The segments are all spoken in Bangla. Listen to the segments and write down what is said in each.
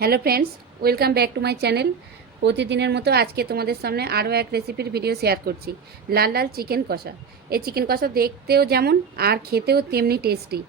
Hello friends, welcome back to my channel. প্রতিদিনের মতো আজকে তোমাদের সামনে আরও এক রেসিপির ভিডিও শেয়ার করছি। লাল লাল চিকেন কষা। এই চিকেন কষা দেখতেও যেমন আর খেতেও তেমনি টেস্টি।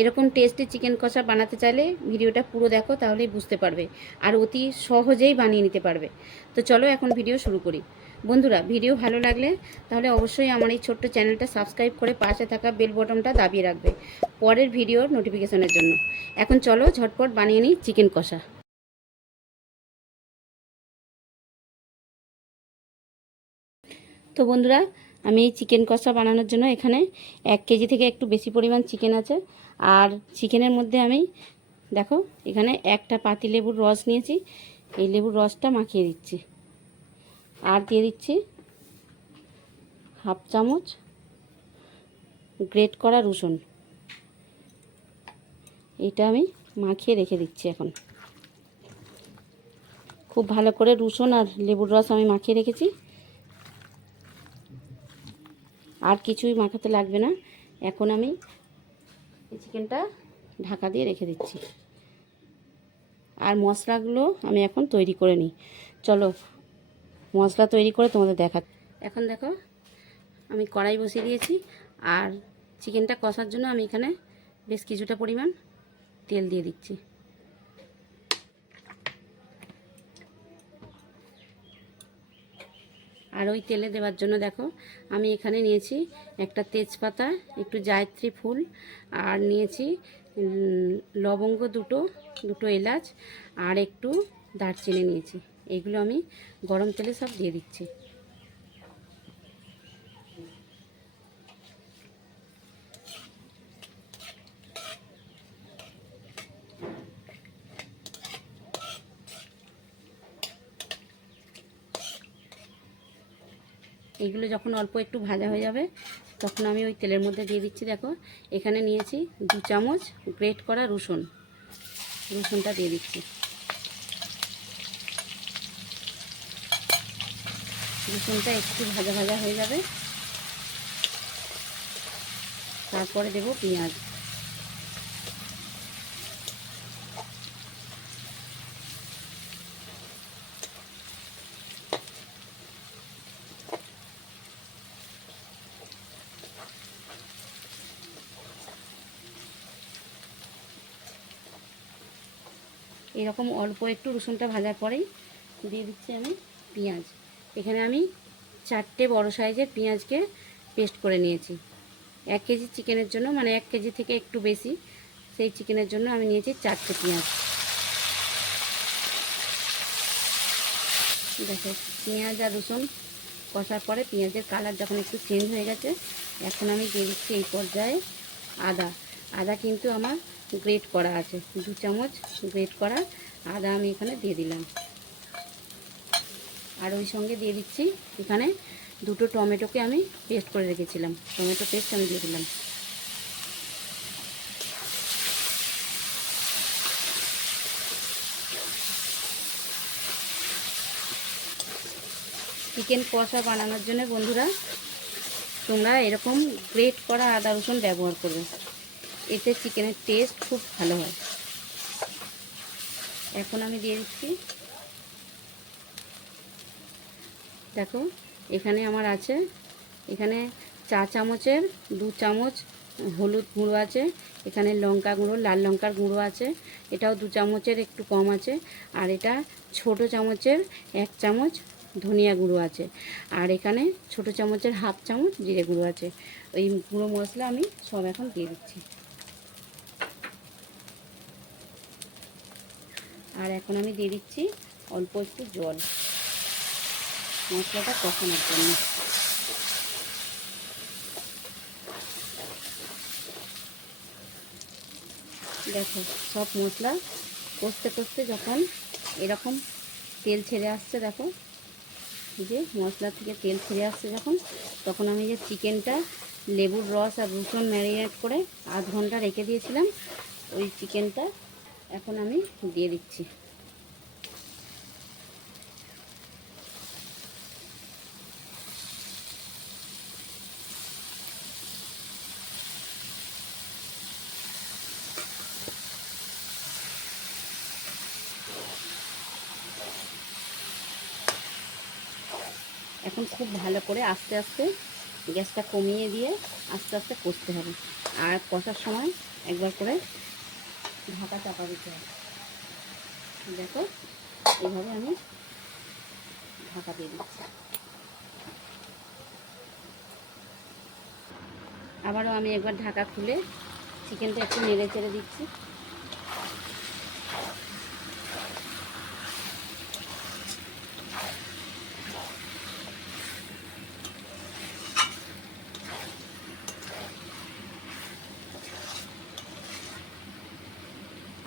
এরকম টেস্টি চিকেন কষা বানাতে চাইলে ভিডিওটা পুরো দেখো, তাহলেই বুঝতে পারবে আর অতি সহজেই বানিয়ে নিতে পারবে। তো চলো এখন ভিডিও শুরু করি। বন্ধুরা, ভিডিও ভালো লাগলে তাহলে অবশ্যই আমার এই ছোট্ট চ্যানেলটা সাবস্ক্রাইব করে পাশে থাকা বেল বটনটা দাবিয়ে রাখবে পরের ভিডিওর নোটিফিকেশনের জন্য। এখন চলো ঝটপট বানিয়ে নিই চিকেন কষা। তো বন্ধুরা, আমি এই চিকেন কষা বানানোর জন্য এখানে 1 কেজি থেকে একটু বেশি পরিমাণ চিকেন আছে। আর চিকেনের মধ্যে আমি দেখো এখানে একটা পাতি লেবুর রস নিয়েছি। এই লেবুর রসটা মাখিয়ে দিচ্ছি। আর দিয়ে দিচ্ছি হাফ চামচ গ্রেট করা রসুন। এটা আমি মাখিয়ে রেখে দিচ্ছি। এখন খুব ভালো করে রসুন আর লেবুর রস আমি মাখিয়ে রেখেছি। আর কিছুই মাখাতে লাগবে না। এখন আমি এই চিকেনটা ঢাকা দিয়ে রেখে দিচ্ছি। আর মশলাগুলো আমি এখন তৈরি করে নিই। চলো মশলা তৈরি করে তোমাদের দেখা। এখন দেখো আমি কড়াই বসিয়ে দিয়েছি। আর চিকেনটা কষার জন্য আমি এখানে বেশ কিছুটা পরিমাণ তেল দিয়ে দিচ্ছি। আর ওই তেলে দেওয়ার জন্য দেখো আমি এখানে নিয়েছি একটা তেজপাতা, একটু জায়ত্রী ফুল, আর নিয়েছি লবঙ্গ দুটো এলাচ, আর একটু দারচিনি নিয়েছি। এগুলো আমি গরম তেলে সব দিয়ে দিচ্ছি। এইগুলো যখন অল্প একটু ভাজা হয়ে যাবে তখন আমি ওই তেলের মধ্যে দিয়ে দিচ্ছি। দেখো এখানে নিয়েছি 2 চামচ গ্রেট করা রসুনটা দিয়ে দিচ্ছি। রসুনটা একটু ভাজা ভাজা হয়ে যাবে, তারপরে দেব পেঁয়াজ। এরকম অল্প একটু রসুনটা ভাজার পরেই দিয়ে দিচ্ছি আমি পেঁয়াজ। এখানে আমি 4টে বড় সাইজের পেঁয়াজকে পেস্ট করে নিয়েছি। 1 কেজি চিকেনের জন্য, মানে 1 কেজি থেকে একটু বেশি সেই চিকেনের জন্য আমি নিয়েছি 4টে পেঁয়াজ। দেখো পেঁয়াজ আর রসুন কষার পরে পেঁয়াজের কালার যখন একটু চেঞ্জ হয়ে গেছে, এখন আমি দিয়ে দিচ্ছি এই পর্যায়ে আদা কিন্তু আমার গ্রেট করা আছে। 2 চামচ গ্রেট করা আদা আমি এখানে দিয়ে দিলাম। আর ওই সঙ্গে দিয়ে দিচ্ছি এখানে 2টো টমেটোকে আমি পেস্ট করে রেখেছিলাম, টমেটো পেস্ট আমি দিয়ে দিলাম। চিকেন কষা বানানোর জন্য বন্ধুরা তোমরা এরকম গ্রেট করা আদা রসুন ব্যবহার করবে, এতে চিকেনের টেস্ট খুব ভালো হয়। এখন আমি দিয়ে দিচ্ছি, দেখো এখানে আমার আছে এখানে 4 চামচের 2 চামচ হলুদ গুঁড়ো আছে, এখানে লঙ্কা গুঁড়ো, লাল লঙ্কার গুঁড়ো আছে, এটাও 2 চামচের একটু কম আছে, আর এটা ছোট চামচের 1 চামচ ধনিয়া গুঁড়ো আছে, আর এখানে ছোট চামচের হাফ চামচ জিরে গুঁড়ো আছে। ওই গুঁড়ো মশলা আমি সব এখন দিয়ে দিচ্ছি। আর এখন আমি দিয়ে দিচ্ছি অল্প একটু জল মশলাটা কষানোর জন্য। দেখো সব মশলা কষতে কষতে যখন এরকম তেল ছেড়ে আসছে, দেখো যে মশলা থেকে তেল ছেড়ে আসছে যখন, তখন আমি যে চিকেনটা লেবুর রস আর রসুন ম্যারিনেট করে আধ ঘন্টা রেখে দিয়েছিলাম, ওই চিকেনটা এখন আমি দিয়ে দিচ্ছি। এখন খুব ভালো করে আস্তে আস্তে গ্যাসটা কমিয়ে দিয়ে আস্তে আস্তে কষতে হবে। আর কষার সময় একবার করে ঢাকা চাপা দিতে হবে। দেখো এইভাবে আমি ঢাকা দিয়ে দিচ্ছি। আবারও আমি একবার ঢাকা খুলে চিকেনটা একটু নেড়ে চেড়ে দিচ্ছি।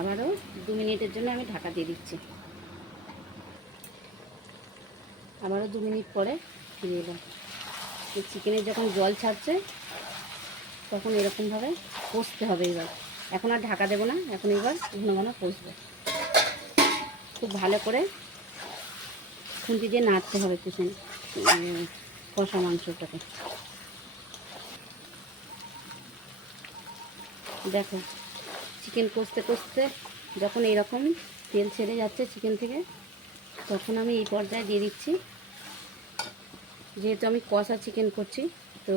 আবারও 2 মিনিটের জন্য আমি ঢাকা দিয়ে দিচ্ছি। আবারও 2 মিনিট পরে ফিরে এলাম। এই চিকেনের যখন জল ছাড়ছে তখন এরকমভাবে কষতে হবে। এবার এখন আর ঢাকা দেবো না, এখন এবার ঘন ঘন কষবে। খুব ভালো করে খুন্তি দিয়ে নাড়তে হবে কষা মাংসটাকে। দেখো চিকেন কষতে কষতে যখন এরকম তেল ছেড়ে যাচ্ছে চিকেন থেকে, তখন আমি এই পর্যায়ে দিয়ে দিচ্ছি, যেহেতু আমি কষা চিকেন করছি তো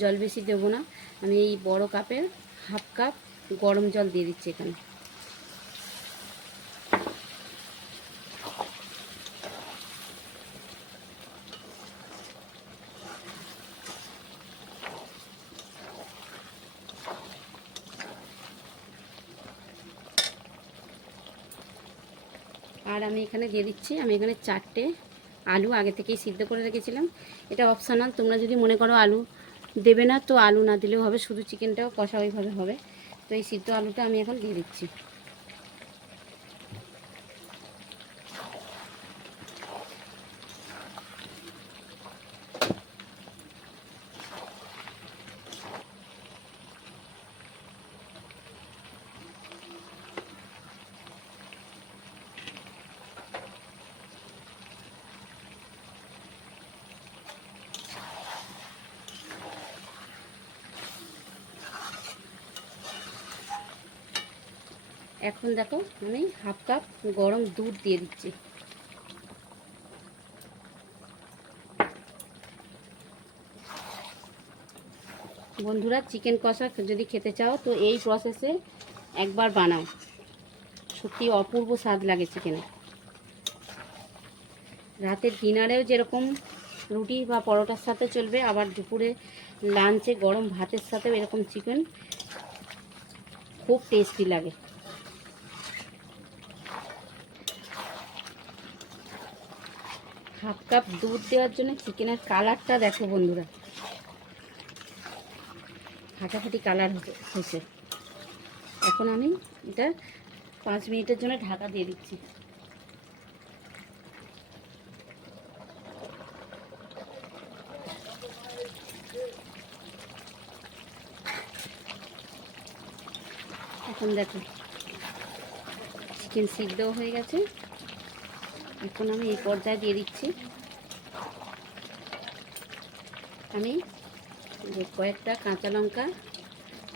জল বেশি দেবো না, আমি এই বড় কাপের হাফ কাপ গরম জল দিয়ে দিচ্ছি এখানে। আর আমি এখানে দিয়ে দিচ্ছি, আমি এখানে 4টে আলু আগে থেকেই সিদ্ধ করে রেখেছিলাম। এটা অপশনাল, তোমরা যদি মনে করো আলু দেবে না তো আলু না দিলেও হবে, শুধু চিকেনটাও কষা ওইভাবে হবে। তো এই সিদ্ধ আলুটা আমি এখন দিয়ে দিচ্ছি। এখন দেখো আমি হাফ কাপ গরম দুধ দিয়ে দিচ্ছি। বন্ধুরা চিকেন কষা যদি খেতে চাও তো এই প্রসেসে একবার বানাও, সত্যি অপূর্ব স্বাদ লাগে চিকেনে। রাতের ডিনারেও যেরকম রুটি বা পরোটার সাথে চলবে, আবার দুপুরে লাঞ্চে গরম ভাতের সাথেও এরকম চিকেন খুব টেস্টি লাগে। হাফ কাপ দুধ দেওয়ার জন্য চিকেনের কালারটা দেখো বন্ধুরা, ফাটাফাটি কালার হয়েছে। এখন আমি এটা 5 মিনিটের জন্য ঢাকা দিয়ে দিচ্ছি। এখন দেখো চিকেন সিদ্ধও হয়ে গেছে। এখন আমি এই পর্যায়ে দিয়ে দিচ্ছি আমি যে কয়েকটা কাঁচা লঙ্কা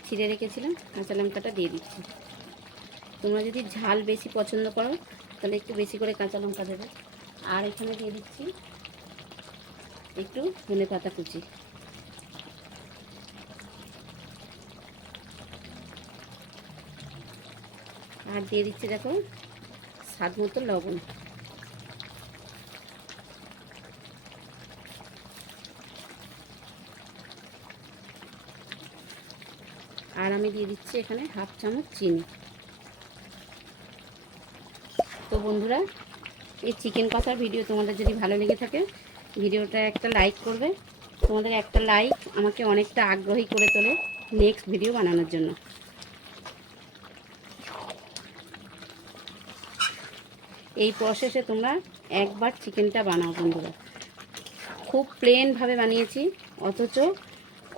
ছিঁড়ে রেখেছিলাম, কাঁচা লঙ্কাটা দিয়ে দিচ্ছি। তোমরা যদি ঝাল বেশি পছন্দ করো তাহলে একটু বেশি করে কাঁচা লঙ্কা দেবে। আর এখানে দিয়ে দিচ্ছি একটু ধনেপাতা কুচি। আর দিয়ে দিচ্ছি দেখো স্বাদ মতো লবণ। আর আমি দিয়ে দিচ্ছি এখানে হাফ চামচ চিনি। তো বন্ধুরা এই চিকেন কষার ভিডিও তোমাদের যদি ভালো লেগে থাকে ভিডিওটা একটা লাইক করবে। তোমাদের একটা লাইক আমাকে অনেকটা আগ্রহী করে তোলে নেক্সট ভিডিও বানানোর জন্য। এই প্রসেসে তোমরা একবার চিকেনটা বানাও বন্ধুরা, খুব প্লেনভাবে বানিয়েছি অথচ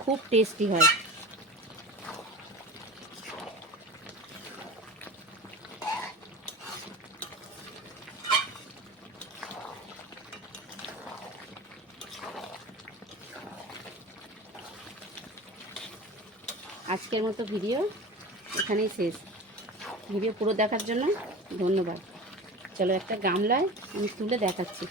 খুব টেস্টি হয়। আজকের মতো ভিডিও এখানেই শেষ। ভিডিও পুরো দেখার জন্য ধন্যবাদ। চলো একটা গামলায় আমি তুলে দেখাচ্ছি।